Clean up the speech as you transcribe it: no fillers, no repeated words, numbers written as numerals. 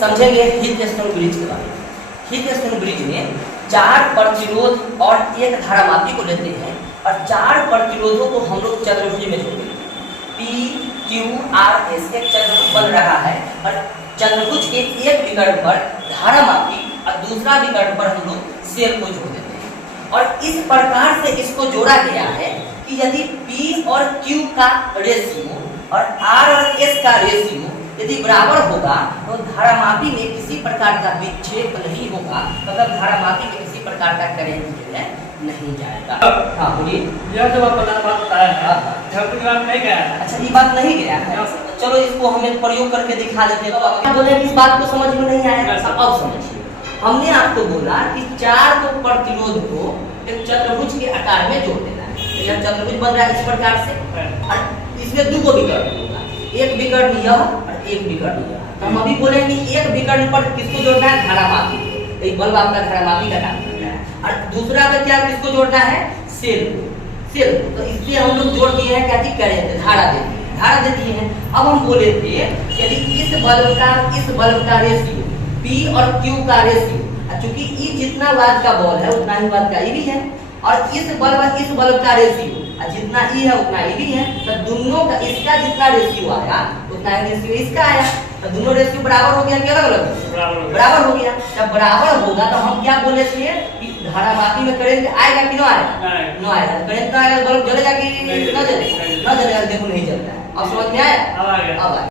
समझेंगे हीथस्टोन ब्रिज के बारे में। हीथस्टोन ब्रिज में 4 प्रतिरोध और एक धारामापी को लेते हैं और 4 प्रतिरोधों को हम लोग चतुर्भुज में जोड़ते हैं। P Q R S एक चतुर्भुज बन रहा है और चतुर्भुज के एक विकर्ण पर धारामापी और दूसरा विकर्ण पर हम लोग सेल को जोड़ देते हैं। और इस प्रकार से इसको जोड़ा गया है कि यदि P और Q का रेशियो और R और S का रेशियो यदि बराबर होगा तो धारामापी में किसी प्रकार का विक्षेप नहीं होगा, मतलब धारामापी में किसी प्रकार का करंट नहीं जाएगा। हाँ बोलिए। यह जो बात बताया है, बात नहीं गया है। अच्छा ये बात नहीं गया है, चलो इसको हमें प्रयोग करके दिखा देते हैं। तो क्या बोले इस बात को समझ में नहीं आया? अब समझिए, हमने आपको बोला कि 4 को प्रतिरोध को एक चतुर्भुज के आकार में जोड़ देना है। यह चतुर्भुज बन रहा है इस प्रकार से और इसमें 2 विकर्ण होगा, एक विकर्ण यह और एक विकर्ण यह। तो हम अभी बोलेंगे एक विकर्ण पर किसको जोड़ना है? धारामापी। एक बल्ब आपका धारामापी का काम करना है और दूसरा पे क्या किसको जोड़ना है? सेल को। सेल तो इससे हम लोग जोड़ दिए हैं क्या? करेंट, धारा दे दिए हैं। अब हम बोले थे यदि इस बल्ब का रेशियो P और Q का रेशियो, चूंकि E जितना वाट का बॉल है उतना ही वाट का E भी है और इस बल्ब का रेशियो जितना E है उतना E भी है, तो दोनों का इसका जितना रेशियो आया उतना ही रेशियो इसका आया, तो दोनों रेशियो बराबर हो गया कि अलग अलग? बराबर हो गया। जब बराबर होगा तो हम क्या बोले थे कि धारामापी में करंट आएगा कि ना आएगा? ना आएगा। करंट ना आएगा बल्ब जलेगा कि ना जलेगा? ना जलेगा। देखो नहीं जल रहा है। अब समझ में आया? अब आया।